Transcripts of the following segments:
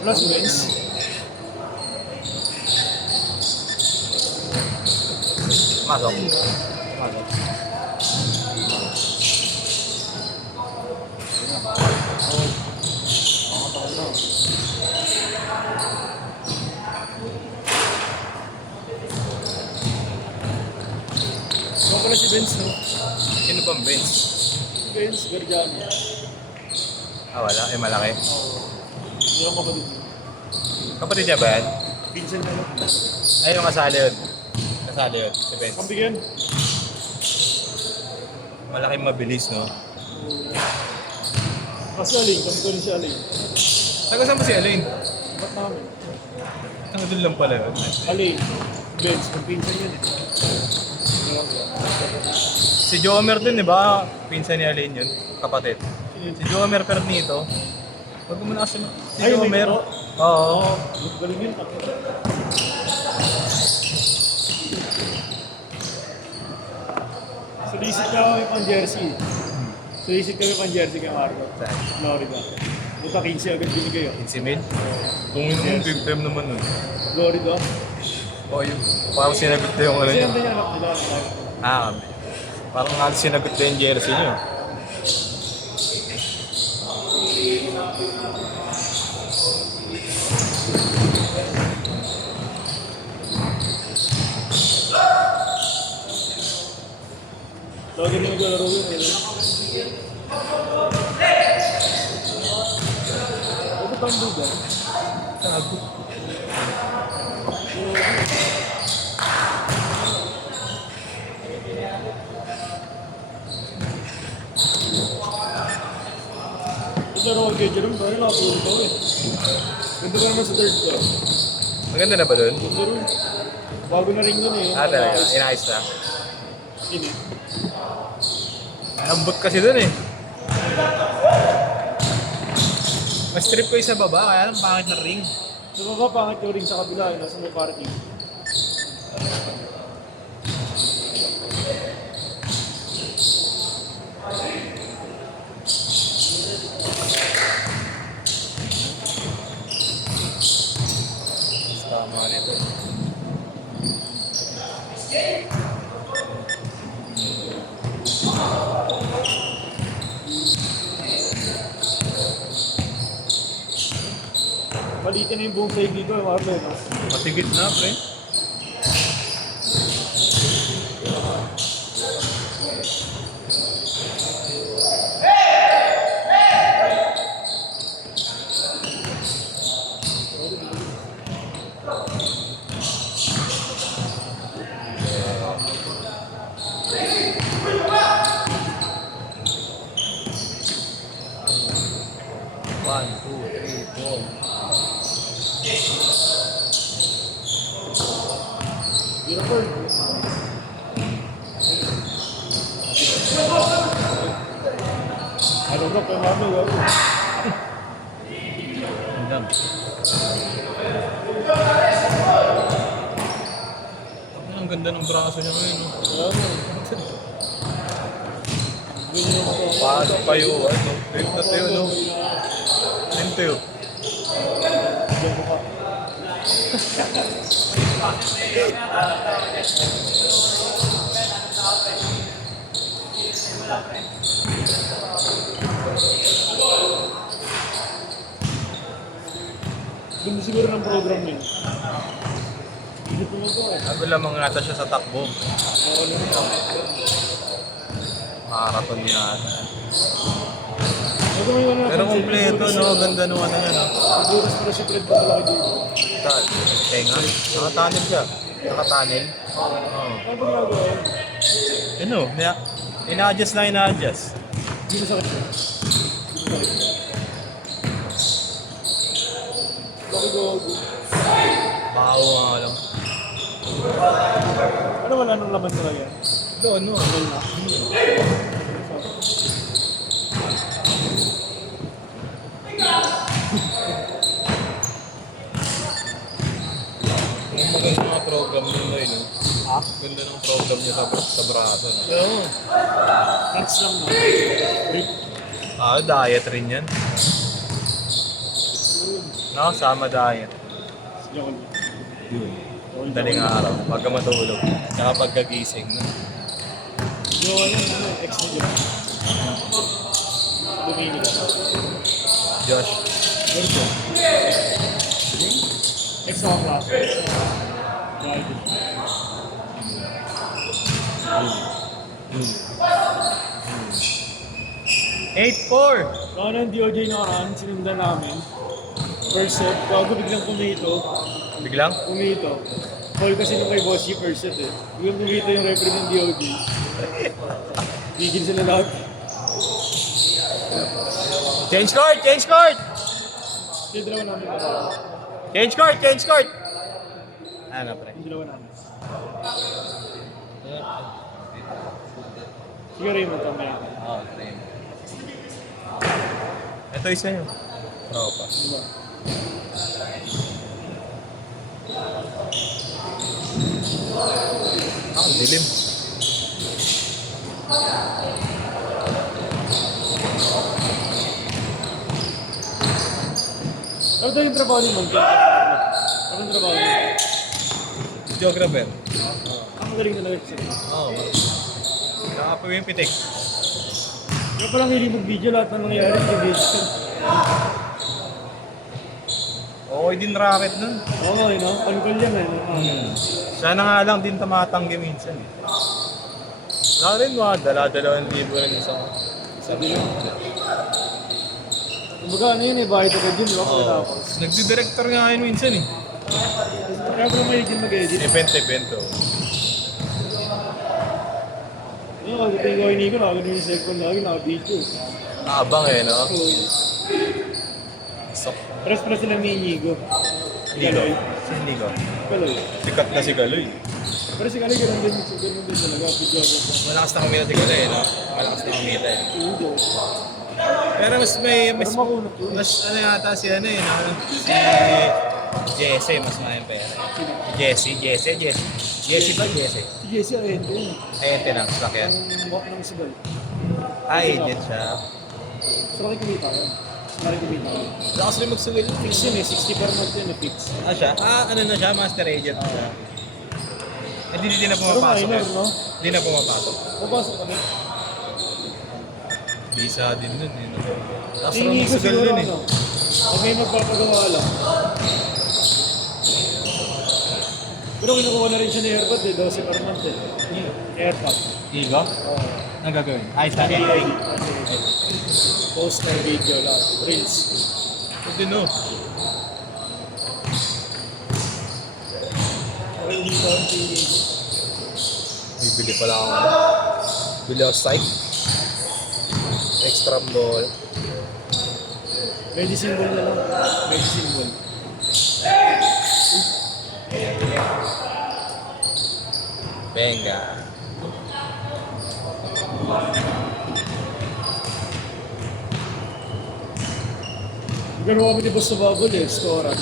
Wala si Benz. Masok. Pasok. Ano pala si Benz, no? Sino bang bench? Si Benz, Gargano. Ah, wala. Eh, malaki. Hindi ako kapatid. Kapatid niya ba yan? Pinsan na lang. Ay, yung kasali yun. Kasali yun, si Benz. Kambigan. Malaking mabilis, no? Kasi Aling, kami ko rin si Aling. Taga saan ba si Alain? Ba't namin? Taga doon lang pala yun. Aling, Benz, kung pinsan yun eh. Si Jomer din, di ba? Pinsan ni Alain yun. Kapatid. Sino Si Jomer Pernito. Huwag mo na kasi si Ay, may Jomer. ito? Oo. Oo, galing yun. Solicit na kami pang jersey. Solicit kami pang jersey kay Marco. Saan? Florida. Buta 15 agad binigay yun. 15 mil? Kung yun yung big time naman nun. Florida. O yun. Parang sinagot na yung ano Kasi niya. nandun yung anak nila. Ah, kami. Parang nga sinagot na yung jersey niyo. Lagi na naglalaro yun. Ano ba ang buga? Tago. Naglaro ko kay Jerome, pero nakapuro ko eh. Ganda ka naman sa third ko. Maganda na ba dun? Ganda rin. Bago na rin yun eh. Ah, talaga. Inayos na. Ini. Lambot kasi dun eh. Mas trip ko yung sa baba, kaya lang pangit na ring. Sa baba, pangit yung ring sa kabila. Nasa may parking. Mas tama nito. Balitin na yung buong side dito, Marlo. No? Matigit na, pre. One, two, three, four. Beautiful. I don't know, kay Marlo. Gago. Hanggang. Ang ganda ng braso niya ngayon. No? Wala mo. Ganyan yung mga Paano kayo, ano? Trip na tayo, no? Ano tayo? Diyan ko pa. Gusto siguro ng program niya. Hindi ko ito eh. Sabi lamang nata siya sa takbo. Oo naman. Marathon niya ata. Ito may wala Pero napansin, kompleto, may no? butas Ganda nung ano niya, no? May butas pala si Fred Patalaki dito. Saan? Tenga? Nakatunnel siya. Nakatunnel? Oo. Ano ba ginagawa yun? Ano? Ina-adjust na ina-adjust. Hindi na sakit siya. Laki gago. Baho nga lang. Ano wala nang laman talaga? Doon, no? Wala na. Ang maganda mga program niya na yun, no? Ha? Ganda ng program niya sa braso, no? Oo. Cuts lang na. Rip. Ah, diet rin yan. Nakasama dahil. Joke lang. Yun. Daling araw. Pagka matulog. Tsaka pagkagising. No? Joke lang, ex mo dyan. Dominic. Josh. Ganito. Ex mo ang klase. Right. 8-4! Kung ano yung DOJ nakaraan, sinundan namin. First set, bago biglang pumito. Biglang? Pumito. Call kasi nung kay Bossy first set eh. Biglang pumito yung referee ng DOJ. Bigil sila lahat. Change court! Change court! Yung dalawa namin nakaraan. Change court! Change court! Ano pre? Yung dalawa namin. Siguro yung magkamaya. Oo, same. Ito isa yun. Tropa. Diba? Dilim. Ano daw yung trabaho ni Monty? Anong trabaho niya? Geographer. Ang magaling talaga siya. Oo, nakapo yung pitik. Kaya palang hindi mag-video lahat ng nangyayari sa video. Okay din racket nun. Oo, yun o. Panikol yan eh. Sana nga lang din tamatanggi minsan eh. Wala rin mga dala-dalawang libo rin isang Sabi yun. Kumbaga ano yun eh, bahit agad yun, di ba? Pagkatapos. Nagdi-director nga yun minsan eh. Kaya pala may din mag-edit. Event oh. Ano kasi tingin ko hindi ko nakagano yung second lagi, naka-video. Nakabang eh, no? So, Sok. press sila ni Inigo. Ligo. Si Ligo. Kaloy. Sikat na si Galoy. Pero si Kaloy ganun din talaga. Video ko. Malakas na kumita si Galoy, no? Malakas na kumita eh. Hindi. Pero mas Pero makunot yun. mas ano yata si ano eh, no? Si Jesse, mas maraming pera. Si Jesse ba? Jesse. Si Jesse Arente yun. Ayun, tinang sakyan. Ang walk ng sigal. Agent siya. Sa laki kumita yan. Sa laki kumita yan. Lakas rin magsugal. Fix yun eh, 60 per month yun eh, fix. Ah, siya? Ano na siya? Master agent na siya. Hindi na Pero pumapasok. minor, eh. no? Hindi na pumapasok. Papasok kami. Visa din nun eh. No? Lakas rin Tingin ko magsugal siguro dun eh. ano, pag may magpapagawa lang. Pero kinukuha na rin siya ni Airpod eh, 12 per month eh. Airpod. Igo? Oo. Anong gagawin? Ay, sa AI. Post na video lang. Reels. Pwede no. Okay, umita ang TV. Bibili pala ako. Bili ako psych. Extra ball. Medicine ball na lang. Medicine ball. Venga. Gano'n kami ni Boss sa Babol eh, Stora.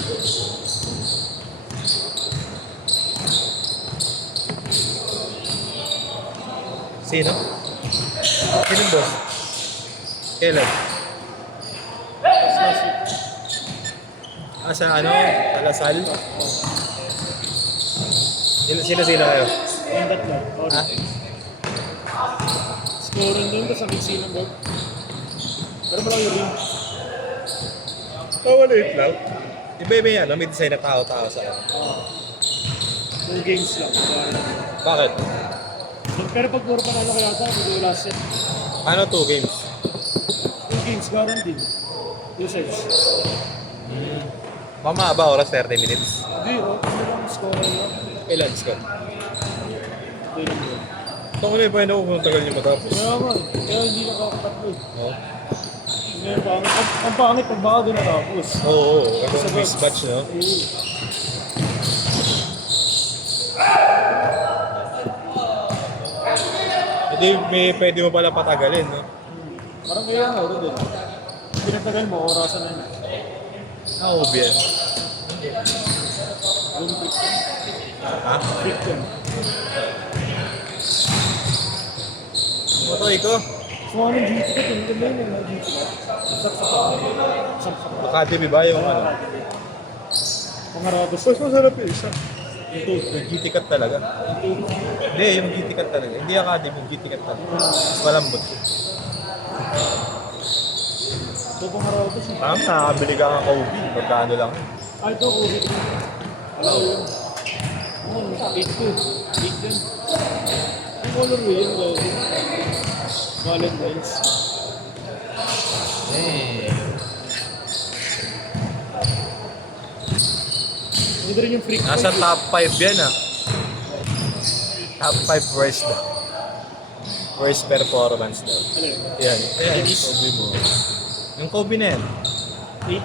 Sino? Sino boss? Kailan? Last week. Sa ano? Alasal? Sino kayo? Ang tatlo. Ha? Stora doon ka sa mixing ng board. Pero malaki rin. Maliit lang. Iba-iba yan, may design na tao-tao sa ano. 2 games lang. Bakit? Pero pag puro panalo ka yata, mag last set. Ano 2 games? 2 games, guaranteed. 2 sets. Pamaba oras 30 minutes. Hindi, ano lang, score lang. Ilan score? Ito lang yun. Ito ko na yung pahin ako kung tagal niyo matapos. Kaya nga, kaya hindi nakakatatlo eh. Oh. Ngayon, ang pangit pag baka doon natapos. Oo, itong mismatch, no? Eh, Hindi, pwede mo pala patagalin, no? parang kaya nga, rin din. Pinagtagal mo, orasan na yun. Obvious. Room trick. Ha? Trick yun. Matoy ko. So ano yung GT ko, tingnan mo yun, GT ko. Saksak ako. Saksak ako. Makati ba yung ano? Kaya, Pangarabas. Mas masarap yung isa. Ito. Yung GT Cut talaga. Hindi, yung GT Cut talaga. Hindi Academy, yung GT Cut talaga. Mas malambot. Ito pangarabas. Parang nakakabili ka ng Kobe. Magkano lang yun. Ah, ito. Ulit. Alam mo yun. Oo, 8 to. 8 yan. Ang color mo yun. Valentine's. Eh. Ito rin yung freak Nasa point. top 5 yan ah. Top 5 worst daw. Worst performance daw. Ano yun? Yan. Ayan, yung Kobe mo. Yung Kobe na yan. 8?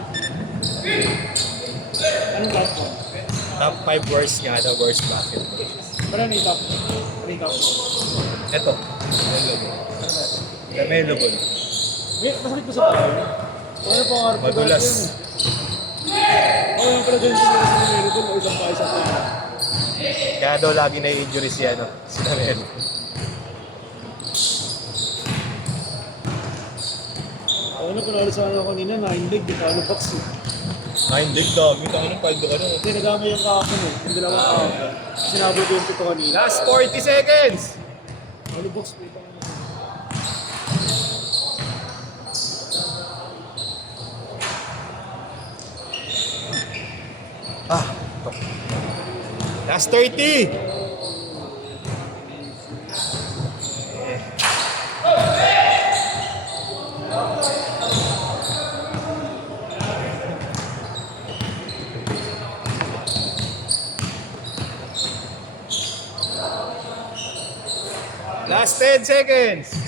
Anong last one? Top 5 worst nga daw, worst basketball. Parang na yung top. Ano yung top? Ito. Lamelo Ball. Wait, masakit mo sa paa. Ano pa nga? Madulas. Oo, yung pala din sila sa numero doon. O isang pa, isang pa. Kaya daw lagi na-injury si ano, si Lamelo. Ako na panalo sa ano kanina, 9 leg, di pa ano box eh. 9 leg dami. Anong paldo ka na? Hindi, nagamay yung kahapon eh. Yung dalawang kahapon. Sinabot ko yung pito kanina. Last 40 seconds! Ano box po ito? Ah, ito. Last 30! Last 10 seconds!